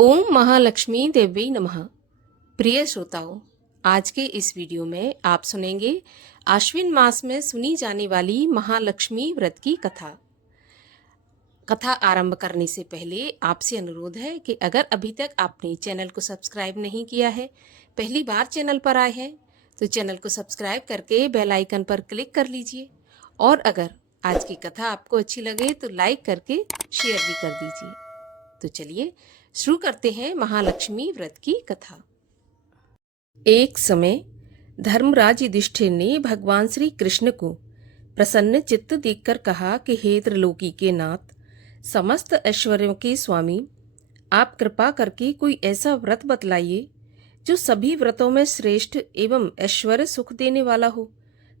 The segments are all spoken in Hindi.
ओम महालक्ष्मी देवी नमः। प्रिय श्रोताओं, आज के इस वीडियो में आप सुनेंगे आश्विन मास में सुनी जाने वाली महालक्ष्मी व्रत की कथा। कथा आरंभ करने से पहले आपसे अनुरोध है कि अगर अभी तक आपने चैनल को सब्सक्राइब नहीं किया है, पहली बार चैनल पर आए हैं तो चैनल को सब्सक्राइब करके बेल आइकन पर क्लिक कर लीजिए और अगर आज की कथा आपको अच्छी लगे तो लाइक करके शेयर भी कर दीजिए। तो चलिए शुरू करते हैं महालक्ष्मी व्रत की कथा। एक समय धर्मराज युधिष्ठिर ने भगवान श्री कृष्ण को प्रसन्न चित्त देखकर कहा कि हे त्रिलोकी के नाथ, समस्त ऐश्वर्यों के स्वामी, आप कृपा करके कोई ऐसा व्रत बतलाइए जो सभी व्रतों में श्रेष्ठ एवं ऐश्वर्य सुख देने वाला हो,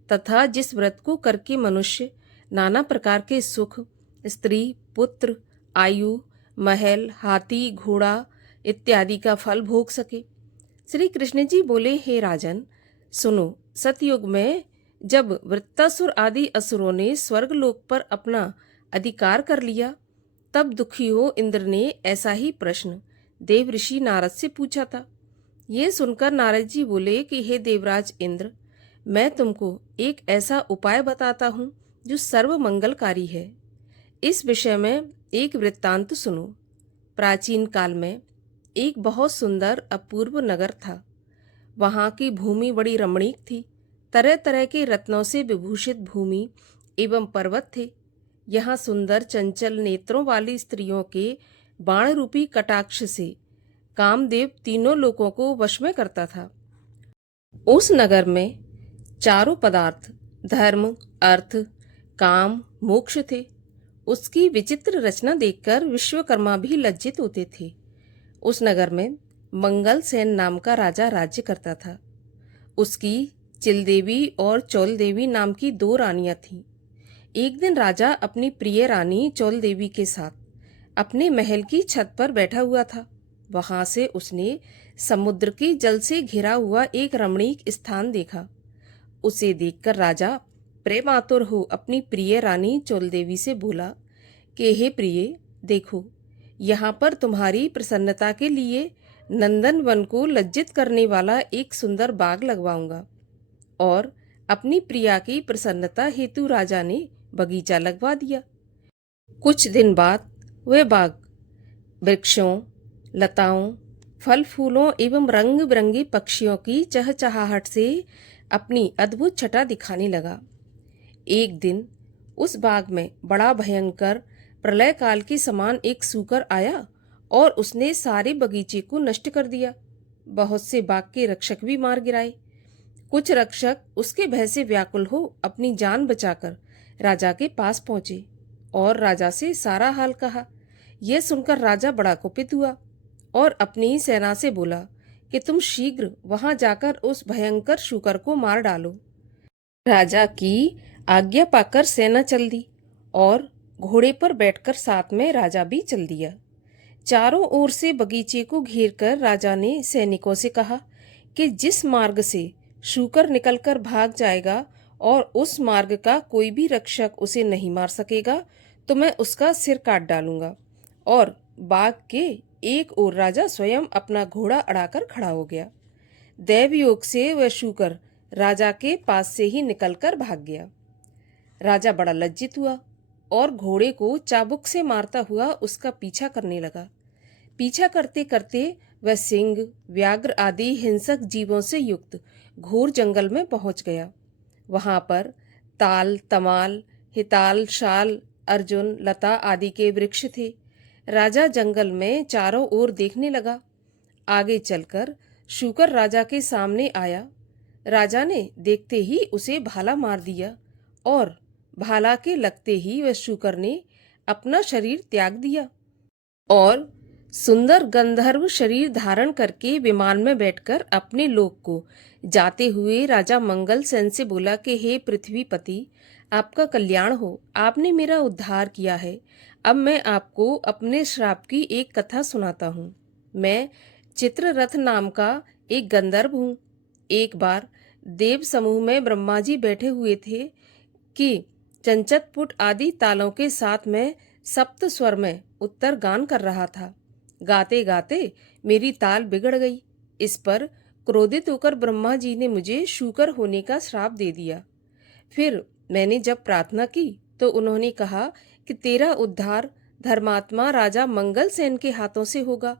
तथा जिस व्रत को करके मनुष्य नाना प्रकार के सुख, स्त्री, पुत्र, आयु, महल, हाथी, घोड़ा इत्यादि का फल भोग सके। श्री कृष्ण जी बोले, हे राजन, सुनो, सतयुग में जब वृत्तासुर आदि असुरों ने स्वर्गलोक पर अपना अधिकार कर लिया, तब दुखी हो इंद्र ने ऐसा ही प्रश्न देव ऋषि नारद से पूछा था। ये सुनकर नारद जी बोले कि हे देवराज इंद्र, मैं तुमको एक ऐसा उपाय बताता हूँ जो सर्व मंगलकारी है। इस विषय में एक वृत्तांत सुनो। प्राचीन काल में एक बहुत सुंदर अपूर्व नगर था। वहाँ की भूमि बड़ी रमणीक थी। तरह तरह के रत्नों से विभूषित भूमि एवं पर्वत थे। यहाँ सुंदर चंचल नेत्रों वाली स्त्रियों के बाण रूपी कटाक्ष से कामदेव तीनों लोकों को वश में करता था। उस नगर में चारों पदार्थ धर्म, अर्थ, काम, मोक्ष थे। उसकी विचित्र रचना देखकर विश्वकर्मा भी लज्जित होते थे। उस नगर में मंगल सेन नाम का राजा राज्य करता था। उसकी चिल देवी और चौल देवी नाम की दो रानियां थीं। एक दिन राजा अपनी प्रिय रानी चौल देवी के साथ अपने महल की छत पर बैठा हुआ था। वहां से उसने समुद्र के जल से घिरा हुआ एक रमणीक स्थान देखा। उसे देखकर राजा प्रेमातुर हो अपनी प्रिय रानी चौल देवी से बोला कि हे प्रिय, देखो, यहाँ पर तुम्हारी प्रसन्नता के लिए नंदन वन को लज्जित करने वाला एक सुंदर बाग लगवाऊंगा। और अपनी प्रिया की प्रसन्नता हेतु राजा ने बगीचा लगवा दिया। कुछ दिन बाद वह बाग वृक्षों, लताओं, फल फूलों एवं रंग बिरंगे पक्षियों की चहचहाहट से अपनी अद्भुत छटा दिखाने लगा। एक दिन उस बाग में बड़ा भयंकर प्रलय काल के समान एक सूकर आया और उसने सारे बगीचे को नष्ट कर दिया। बहुत से बाग के रक्षक भी मार गिराए। कुछ रक्षक उसके भय से व्याकुल हो अपनी जान बचाकर राजा के पास पहुंचे और राजा से सारा हाल कहा। यह सुनकर राजा बड़ा कुपित हुआ और अपनी सेना से बोला कि तुम शीघ्र वहां जाकर उस भयंकर शूकर को मार डालो। राजा की आज्ञा पाकर सेना चल दी और घोड़े पर बैठकर साथ में राजा भी चल दिया। चारों ओर से बगीचे को घेरकर राजा ने सैनिकों से कहा कि जिस मार्ग से शूकर निकलकर भाग जाएगा और उस मार्ग का कोई भी रक्षक उसे नहीं मार सकेगा तो मैं उसका सिर काट डालूंगा। और बाग के एक ओर राजा स्वयं अपना घोड़ा अड़ाकर खड़ा हो गया। दैव योग से वह शूकर राजा के पास से ही निकलकर भाग गया। राजा बड़ा लज्जित हुआ और घोड़े को चाबुक से मारता हुआ उसका पीछा करने लगा। पीछा करते करते वह सिंह, व्याघ्र आदि हिंसक जीवों से युक्त घोर जंगल में पहुंच गया। वहां पर ताल, तमाल, हिताल, शाल, अर्जुन, लता आदि के वृक्ष थे। राजा जंगल में चारों ओर देखने लगा। आगे चलकर शूकर राजा के सामने आया। राजा ने देखते ही उसे भाला मार दिया और भाला के लगते ही वह शूकर ने अपना शरीर त्याग दिया और सुंदर गंधर्व शरीर धारण करके विमान में बैठकर अपने लोक को जाते हुए राजा मंगल सेन से बोला कि हे पृथ्वीपति, आपका कल्याण हो, आपने मेरा उद्धार किया है। अब मैं आपको अपने श्राप की एक कथा सुनाता हूँ। मैं चित्ररथ नाम का एक गंधर्व हूँ। एक बार देव समूह में ब्रह्मा जी बैठे हुए थे कि चंचतपुट आदि तालों के साथ में सप्त स्वर में उत्तर गान कर रहा था। गाते गाते मेरी ताल बिगड़ गई। इस पर क्रोधित होकर ब्रह्मा जी ने मुझे शूकर होने का श्राप दे दिया। फिर मैंने जब प्रार्थना की तो उन्होंने कहा कि तेरा उद्धार धर्मात्मा राजा मंगल सेन के हाथों से होगा।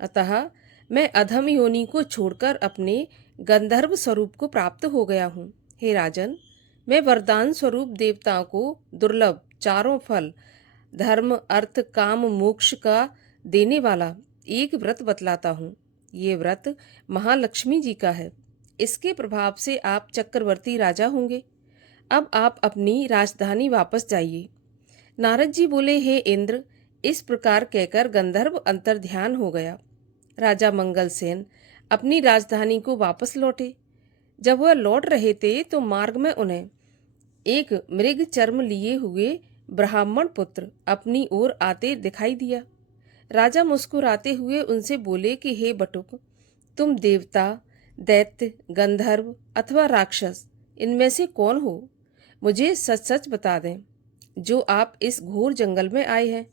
अतः मैं अधम योनि को छोड़कर अपने गंधर्व स्वरूप को प्राप्त हो गया हूँ। हे राजन, मैं वरदान स्वरूप देवताओं को दुर्लभ चारों फल धर्म अर्थ काम मोक्ष का देने वाला एक व्रत बतलाता हूँ। ये व्रत महालक्ष्मी जी का है। इसके प्रभाव से आप चक्रवर्ती राजा होंगे। अब आप अपनी राजधानी वापस जाइए। नारद जी बोले, हे इंद्र, इस प्रकार कहकर गंधर्व अंतर्ध्यान हो गया। राजा मंगलसेन अपनी राजधानी को वापस लौटे। जब वह लौट रहे थे तो मार्ग में उन्हें एक मृग चर्म लिए हुए ब्राह्मण पुत्र अपनी ओर आते दिखाई दिया। राजा मुस्कुराते हुए उनसे बोले कि हे बटुक, तुम देवता, दैत्य, गंधर्व अथवा राक्षस, इनमें से कौन हो? मुझे सच सच बता दें जो आप इस घोर जंगल में आए हैं।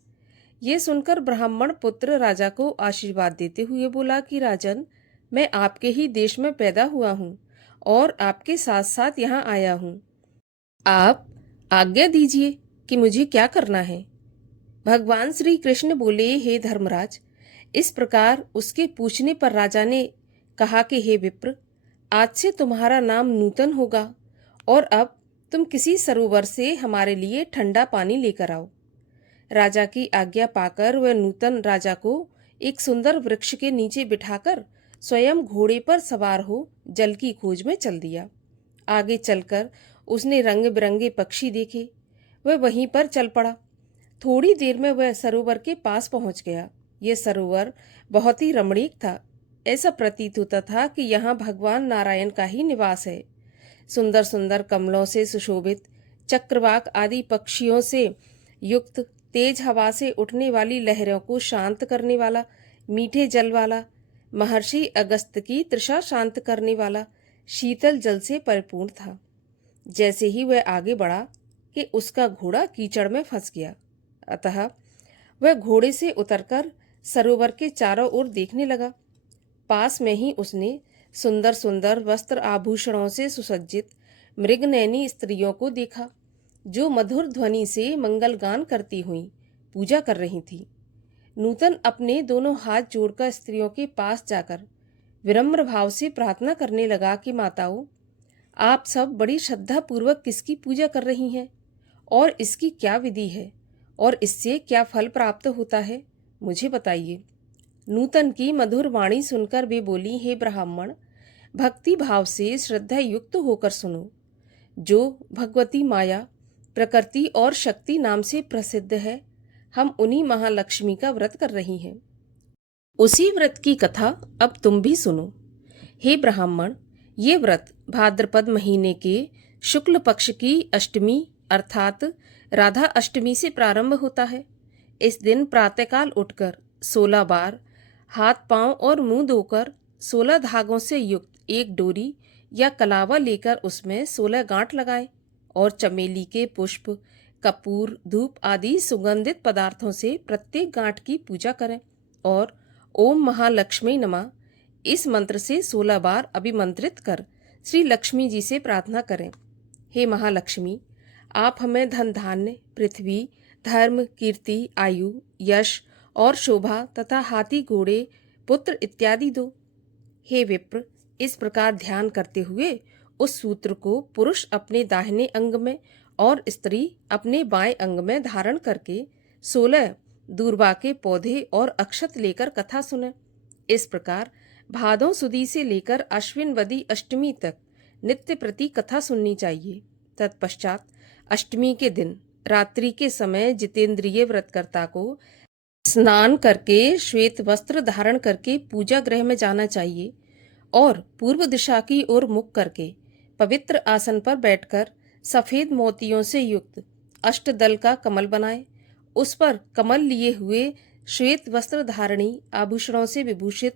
ये सुनकर ब्राह्मण पुत्र राजा को आशीर्वाद देते हुए बोला कि राजन, मैं आपके ही देश में पैदा हुआ हूँ और आपके साथ साथ यहाँ आया हूँ। आप आज्ञा दीजिए कि मुझे क्या करना है। भगवान श्री कृष्ण बोले, हे धर्मराज। इस प्रकार उसके पूछने पर राजा ने कहा कि हे विप्र, आज से तुम्हारा नाम नूतन होगा और अब तुम किसी सरोवर से हमारे लिए ठंडा पानी लेकर आओ। राजा की आज्ञा पाकर वह नूतन राजा को एक सुंदर वृक्ष के नीचे बिठाकर स्वयं घोड़े पर सवार हो जल की खोज में चल दिया। आगे चलकर उसने रंग बिरंगे पक्षी देखे। वह वहीं पर चल पड़ा। थोड़ी देर में वह सरोवर के पास पहुंच गया। यह सरोवर बहुत ही रमणीक था। ऐसा प्रतीत होता था कि यहाँ भगवान नारायण का ही निवास है। सुंदर सुंदर कमलों से सुशोभित, चक्रवाक आदि पक्षियों से युक्त, तेज हवा से उठने वाली लहरों को शांत करने वाला, मीठे जल वाला, महर्षि अगस्त की तृषा शांत करने वाला शीतल जल से परिपूर्ण था। जैसे ही वह आगे बढ़ा कि उसका घोड़ा कीचड़ में फंस गया। अतः वह घोड़े से उतरकर सरोवर के चारों ओर देखने लगा। पास में ही उसने सुंदर सुंदर वस्त्र आभूषणों से सुसज्जित मृगनयनी स्त्रियों को देखा, जो मधुर ध्वनि से मंगल गान करती हुई पूजा कर रही थी। नूतन अपने दोनों हाथ जोड़कर स्त्रियों के पास जाकर विनम्र भाव से प्रार्थना करने लगा कि माताओं, आप सब बड़ी श्रद्धा पूर्वक किसकी पूजा कर रही हैं और इसकी क्या विधि है और इससे क्या फल प्राप्त होता है, मुझे बताइए। नूतन की मधुर वाणी सुनकर वे बोली, हे ब्राह्मण, भक्ति भाव से श्रद्धा युक्त होकर सुनो। जो भगवती माया, प्रकृति और शक्ति नाम से प्रसिद्ध है, हम उन्हीं महालक्ष्मी का व्रत कर रही हैं। उसी व्रत की कथा अब तुम भी सुनो। हे ब्राह्मण, ये व्रत भाद्रपद महीने के शुक्ल पक्ष की अष्टमी अर्थात राधा अष्टमी से प्रारंभ होता है। इस दिन प्रातःकाल उठकर 16 बार हाथ पांव और मुंह धोकर 16 धागों से युक्त एक डोरी या कलावा लेकर उसमें 16 गांठ लगाएं और चमेली के पुष्प, कपूर, धूप आदि सुगंधित पदार्थों से प्रत्येक गांठ की पूजा करें और ओम महालक्ष्मी नमः इस मंत्र से 16 बार अभिमंत्रित कर श्री लक्ष्मी जी से प्रार्थना करें। हे महालक्ष्मी, आप हमें धन धान्य, पृथ्वी, धर्म, कीर्ति, आयु, यश और शोभा तथा हाथी घोड़े, पुत्र इत्यादि दो। हे विप्र, इस प्रकार ध्यान करते हुए उस सूत्र को पुरुष अपने दाहिने अंग में और स्त्री अपने बाएं अंग में धारण करके 16 दूर्वा के पौधे और अक्षत लेकर कथा सुने। इस प्रकार भादों सुदी से लेकर अश्विन वदी अष्टमी तक नित्य प्रति कथा सुननी चाहिए। तत्पश्चात अष्टमी के दिन रात्रि के समय जितेंद्रिय व्रतकर्ता को स्नान करके श्वेत वस्त्र धारण करके पूजा गृह में जाना चाहिए और पूर्व दिशा की ओर मुख करके पवित्र आसन पर बैठकर सफेद मोतियों से युक्त अष्टदल का कमल बनाए। उस पर कमल लिए हुए श्वेत वस्त्र धारणी, आभूषणों से विभूषित,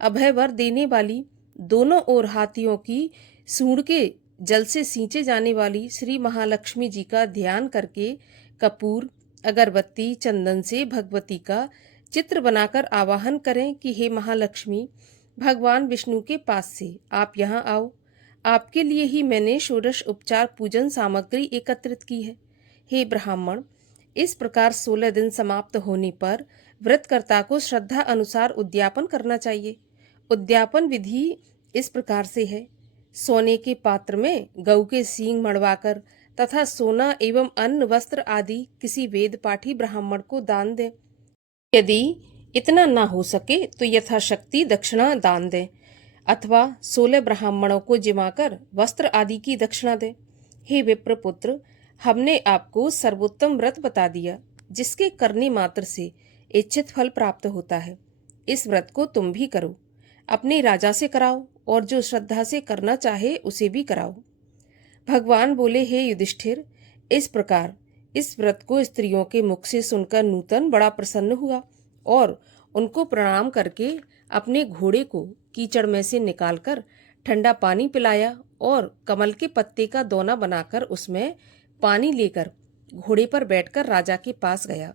अभय वर देने वाली, दोनों ओर हाथियों की सूंड के जल से सींचे जाने वाली श्री महालक्ष्मी जी का ध्यान करके कपूर, अगरबत्ती, चंदन से भगवती का चित्र बनाकर आवाहन करें कि हे महालक्ष्मी, भगवान विष्णु के पास से आप यहाँ आओ। आपके लिए ही मैंने षोडश उपचार पूजन सामग्री एकत्रित की है। हे ब्राह्मण, इस प्रकार 16 दिन समाप्त होने पर व्रतकर्ता को श्रद्धा अनुसार उद्यापन करना चाहिए। उद्यापन विधि इस प्रकार से है। सोने के पात्र में गऊ के सींग मड़वाकर तथा सोना एवं अन्न वस्त्र आदि किसी वेद पाठी ब्राह्मण को दान दें। यदि इतना न हो सके तो यथाशक्ति दक्षिणा दान दें अथवा 16 ब्राह्मणों को जिमाकर वस्त्र आदि की दक्षिणा दें। हे विप्रपुत्र, हमने आपको सर्वोत्तम व्रत बता दिया जिसके करने मात्र से इच्छित फल प्राप्त होता है। इस व्रत को तुम भी करो, अपने राजा से कराओ और जो श्रद्धा से करना चाहे उसे भी कराओ। भगवान बोले, हे युधिष्ठिर, इस प्रकार इस व्रत को स्त्रियों के मुख से सुनकर नूतन बड़ा प्रसन्न हुआ और उनको प्रणाम करके अपने घोड़े को कीचड़ में से निकालकर ठंडा पानी पिलाया और कमल के पत्ते का दोना बनाकर उसमें पानी लेकर घोड़े पर बैठकर राजा के पास गया।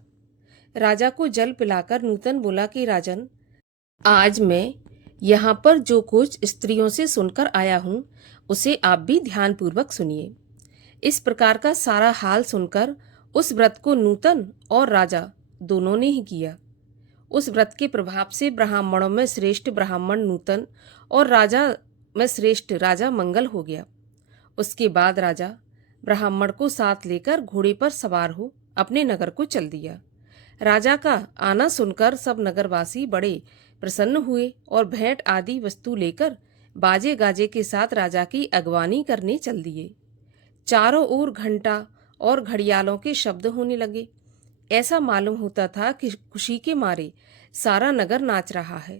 राजा को जल पिलाकर नूतन बोला कि राजन, आज मैं यहाँ पर जो कुछ स्त्रियों से सुनकर आया हूँ उसे आप भी ध्यानपूर्वक सुनिए। इस प्रकार का सारा हाल सुनकर उस व्रत को नूतन और राजा दोनों ने ही किया। उस व्रत के प्रभाव से ब्राह्मणों में श्रेष्ठ ब्राह्मण नूतन और राजा में श्रेष्ठ राजा मंगल हो गया। उसके बाद राजा ब्राह्मण को साथ लेकर घोड़े पर सवार हो अपने नगर को चल दिया। राजा का आना सुनकर सब नगरवासी बड़े प्रसन्न हुए और भेंट आदि वस्तु लेकर बाजे गाजे के साथ राजा की अगवानी करने चल दिए। चारों ओर घंटा और घड़ियालों के शब्द होने लगे। ऐसा मालूम होता था कि खुशी के मारे सारा नगर नाच रहा है।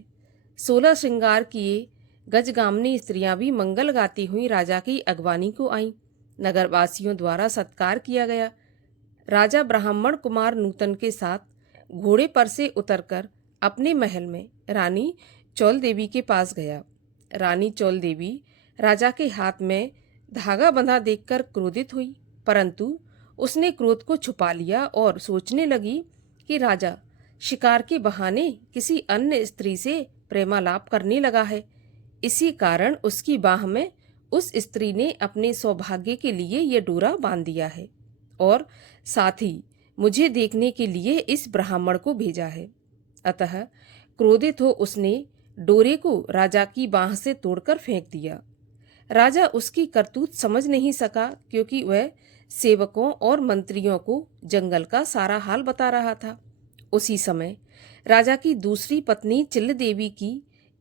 16 श्रृंगार किए गजगामिनी स्त्रियां भी मंगल गाती हुई राजा की अगवानी को आईं। नगरवासियों द्वारा सत्कार किया गया। राजा ब्राह्मण कुमार नूतन के साथ घोड़े पर से उतरकर अपने महल में रानी चौल देवी के पास गया। रानी चौल देवी राजा के हाथ में धागा बंधा देखकर क्रोधित हुई, परंतु उसने क्रोध को छुपा लिया और सोचने लगी कि राजा शिकार के बहाने किसी अन्य स्त्री से प्रेमालाप करने लगा है। इसी कारण उसकी बाह में उस स्त्री ने अपने सौभाग्य के लिए यह डोरा बांध दिया है और साथ ही मुझे देखने के लिए इस ब्राह्मण को भेजा है। अतः क्रोधित हो उसने डोरे को राजा की बाह से तोड़कर फेंक दिया। राजा उसकी करतूत समझ नहीं सका क्योंकि वह सेवकों और मंत्रियों को जंगल का सारा हाल बता रहा था। उसी समय राजा की दूसरी पत्नी चिल्ल देवी की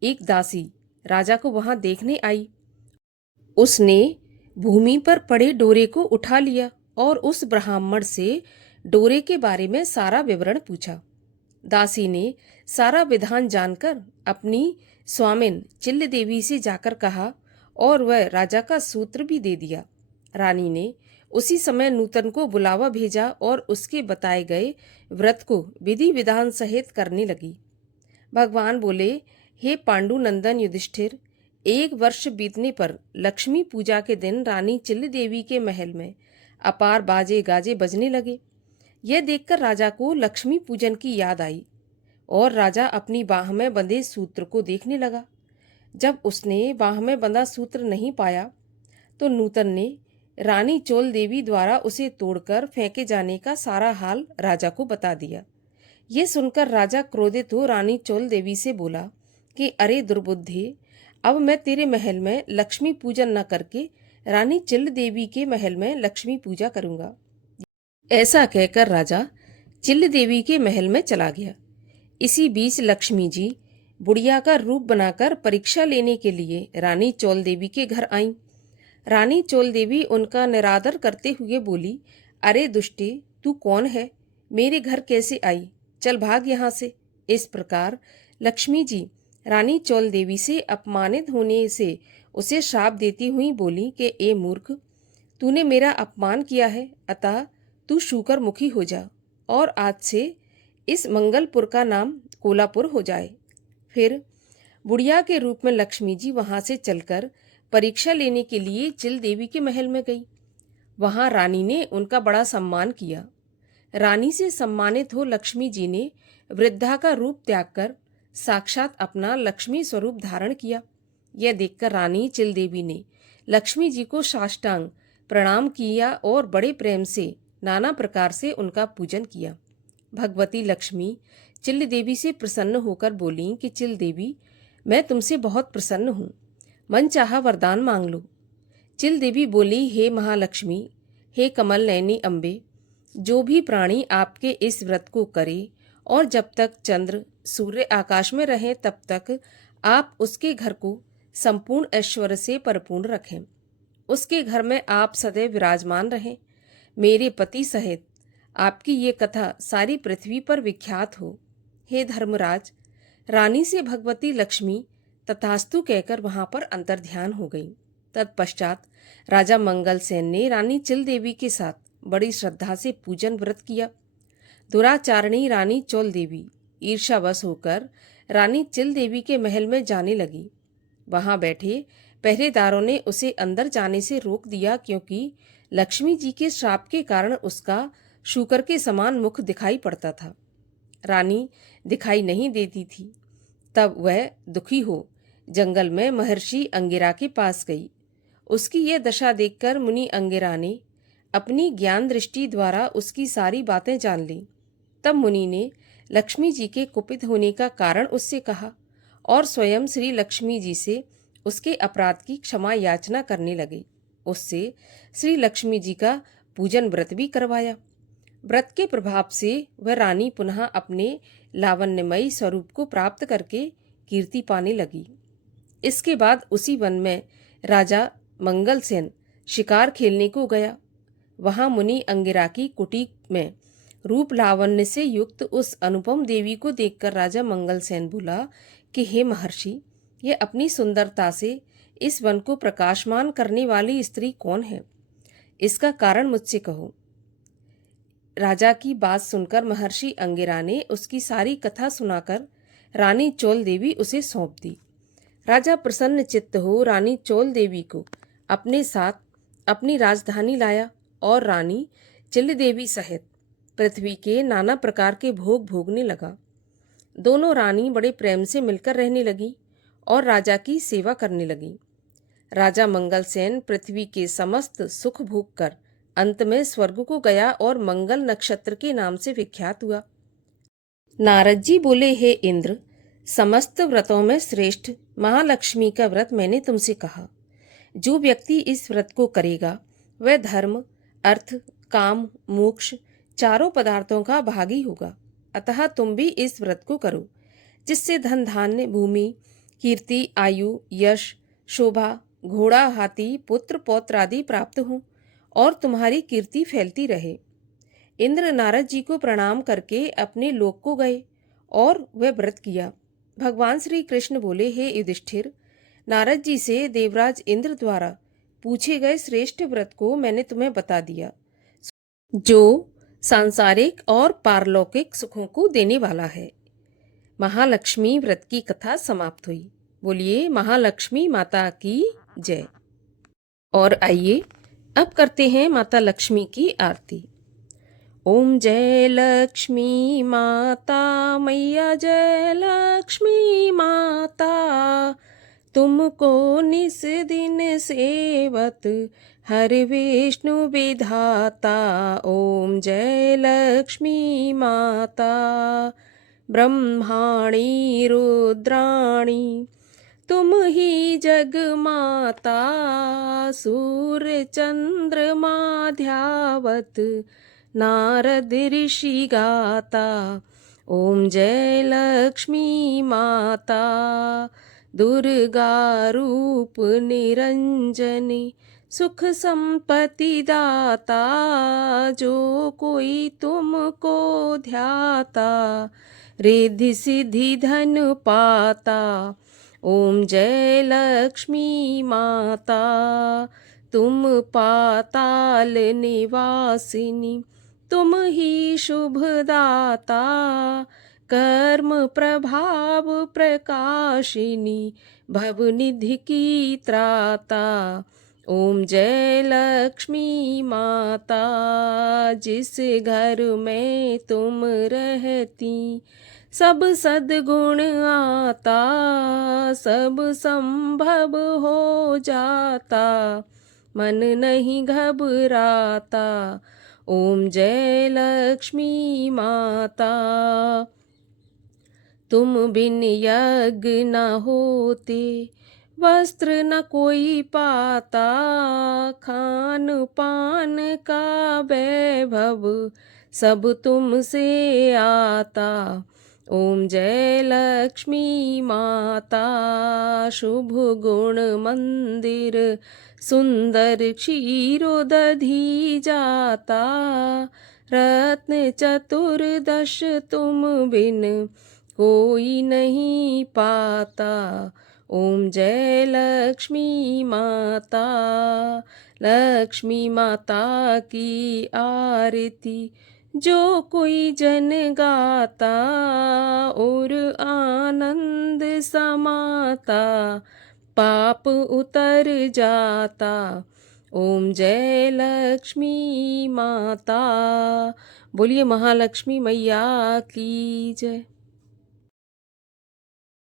एक दासी राजा को वहां देखने आई। उसने भूमि पर पड़े डोरे को उठा लिया और उस ब्राह्मण से डोरे के बारे में सारा विवरण पूछा। दासी ने सारा विधान जानकर अपनी स्वामिन चिल्ल देवी से जाकर कहा और वह राजा का सूत्र भी दे दिया। रानी ने उसी समय नूतन को बुलावा भेजा और उसके बताए गए व्रत को विधि विधान सहित करने लगी। भगवान बोले, हे पांडुनंदन युधिष्ठिर, 1 वर्ष बीतने पर लक्ष्मी पूजा के दिन रानी चिल्ल देवी के महल में अपार बाजे गाजे बजने लगे। यह देखकर राजा को लक्ष्मी पूजन की याद आई और राजा अपनी बाह में बंधे सूत्र को देखने लगा। जब उसने बाह में बंधा सूत्र नहीं पाया तो नूतन ने रानी चोल देवी द्वारा उसे तोड़कर फेंके जाने का सारा हाल राजा को बता दिया। ये सुनकर राजा क्रोधित हो रानी चोल देवी से बोला कि अरे दुर्बुद्धे, अब मैं तेरे महल में लक्ष्मी पूजन न करके रानी चिल्ल देवी के महल में लक्ष्मी पूजा करूंगा। ऐसा कहकर राजा चिल्ल देवी के महल में चला गया। इसी बीच लक्ष्मी जी बुढ़िया का रूप बनाकर परीक्षा लेने के लिए रानी चौल देवी के घर आईं। रानी चौल देवी उनका निरादर करते हुए बोली, अरे दुष्टे, तू कौन है? मेरे घर कैसे आई? चल भाग यहाँ से। इस प्रकार लक्ष्मी जी रानी चौल देवी से अपमानित होने से उसे श्राप देती हुई बोली कि ए मूर्ख, तूने मेरा अपमान किया है, अतः तू शूकर मुखी हो जा और आज से इस मंगलपुर का नाम कोलापुर हो जाए। फिर बुढ़िया के रूप में लक्ष्मी जी वहां से चलकर परीक्षा लेने के लिए चिल देवी के महल में गई। वहां रानी ने उनका बड़ा सम्मान किया। रानी से सम्मानित हो लक्ष्मी जी ने वृद्धा का रूप त्याग कर साक्षात अपना लक्ष्मी स्वरूप धारण किया। यह देखकर रानी चिल देवी ने लक्ष्मी जी को साष्टांग प्रणाम किया और बड़े प्रेम से नाना प्रकार से उनका पूजन किया। भगवती लक्ष्मी चिल देवी से प्रसन्न होकर बोली कि चिल देवी, मैं तुमसे बहुत प्रसन्न हूँ, मन चाहा वरदान मांग लो। चिल देवी बोली, हे महालक्ष्मी, हे कमल नयनी अम्बे, जो भी प्राणी आपके इस व्रत को करे और जब तक चंद्र सूर्य आकाश में रहें तब तक आप उसके घर को संपूर्ण ऐश्वर्य से परिपूर्ण रखें, उसके घर में आप सदैव विराजमान रहें। मेरे पति सहित आपकी ये कथा सारी पृथ्वी पर विख्यात हो। हे धर्मराज, रानी से भगवती लक्ष्मी तथास्तु कहकर वहां पर अंतर्ध्यान हो गई। तत्पश्चात राजा मंगलसेन ने रानी चिल देवी के साथ बड़ी श्रद्धा से पूजन व्रत किया। दुराचारणी रानी चोल देवी ईर्ष्यावश होकर रानी चिल देवी के महल में जाने लगी। वहां बैठे पहरेदारों ने उसे अंदर जाने से रोक दिया, क्योंकि लक्ष्मी जी के श्राप के कारण उसका शूकर के समान मुख दिखाई पड़ता था। रानी दिखाई नहीं देती थी। तब वह दुखी हो जंगल में महर्षि अंगिरा के पास गई। उसकी यह दशा देखकर मुनि अंगिरा ने अपनी ज्ञान दृष्टि द्वारा उसकी सारी बातें जान ली। तब मुनि ने लक्ष्मी जी के कुपित होने का कारण उससे कहा और स्वयं श्री लक्ष्मी जी से उसके अपराध की क्षमा याचना करने लगे। उससे श्री लक्ष्मी जी का पूजन व्रत भी करवाया। व्रत के प्रभाव से वह रानी पुनः अपने लावण्यमयी स्वरूप को प्राप्त करके कीर्ति पाने लगी। इसके बाद उसी वन में राजा मंगलसेन शिकार खेलने को गया। वहां मुनि अंगिरा की कुटी में रूप लावण्य से युक्त उस अनुपम देवी को देखकर राजा मंगलसेन बोला कि हे महर्षि, यह अपनी सुंदरता से इस वन को प्रकाशमान करने वाली स्त्री कौन है? इसका कारण मुझसे कहो। राजा की बात सुनकर महर्षि अंगिरा ने उसकी सारी कथा सुनाकर रानी चोल देवी उसे सौंप दी। राजा प्रसन्न चित्त हो रानी चोल देवी को अपने साथ अपनी राजधानी लाया और रानी चिल देवी सहित पृथ्वी के नाना प्रकार के भोग भोगने लगा। दोनों रानी बड़े प्रेम से मिलकर रहने लगी और राजा की सेवा करने लगी। राजा मंगलसेन पृथ्वी के समस्त सुख भोग कर अंत में स्वर्ग को गया और मंगल नक्षत्र के नाम से विख्यात हुआ। नारद जी बोले, हे इंद्र, समस्त व्रतों में श्रेष्ठ महालक्ष्मी का व्रत मैंने तुमसे कहा। जो व्यक्ति इस व्रत को करेगा वह धर्म, अर्थ, काम, मोक्ष चारों पदार्थों का भागी होगा। अतः तुम भी इस व्रत को करो, जिससे धन धान्य, भूमि, कीर्ति, आयु, यश, शोभा, घोड़ा, हाथी, पुत्र, पौत्र आदि प्राप्त हों और तुम्हारी कीर्ति फैलती रहे। इंद्र नारद जी को प्रणाम करके अपने लोक को गए और वह व्रत किया। भगवान श्री कृष्ण बोले, हे युधिष्ठिर, नारद जी से देवराज इंद्र द्वारा पूछे गए श्रेष्ठ व्रत को मैंने तुम्हें बता दिया, जो सांसारिक और पारलौकिक सुखों को देने वाला है। महालक्ष्मी व्रत की कथा समाप्त हुई। बोलिए महालक्ष्मी माता की जय। और आइए अब करते हैं माता लक्ष्मी की आरती। ओम जय लक्ष्मी माता मैया, जय लक्ष्मी माता, तुमको निस दिन सेवत हर विष्णु विधाता। ओम जय लक्ष्मी माता, ब्रह्माणी रुद्राणी तुम ही जग माता, सूर्य चंद्रमा ध्यावत नारद ऋषि गाता। ओम जय लक्ष्मी माता, दुर्गा रूप निरंजनी सुख संपत्ति दाता, जो कोई तुमको ध्याता रिद्धि सिद्धि धन पाता। ओम जय लक्ष्मी माता, तुम पाताल निवासिनी तुम ही शुभदाता, कर्म प्रभाव प्रकाशिनी भवनिधि की त्राता। ओम जय लक्ष्मी माता, जिस घर में तुम रहती सब सद्गुण आता, सब संभव हो जाता, मन नहीं घबराता। ओम जय लक्ष्मी माता। तुम बिन यज्ञ न होते, वस्त्र न कोई पाता, खान पान का वैभव सब तुमसे आता। ओम जय लक्ष्मी माता। शुभ गुण मंदिर सुंदर क्षीरोदधि जाता, रत्न चतुर्दश तुम बिन कोई नहीं पाता। ओम जय लक्ष्मी माता। लक्ष्मी माता की आरती जो कोई जन गाता, और आनंद समाता, पाप उतर जाता। ओम जय लक्ष्मी माता। बोलिए महालक्ष्मी मैया की जय।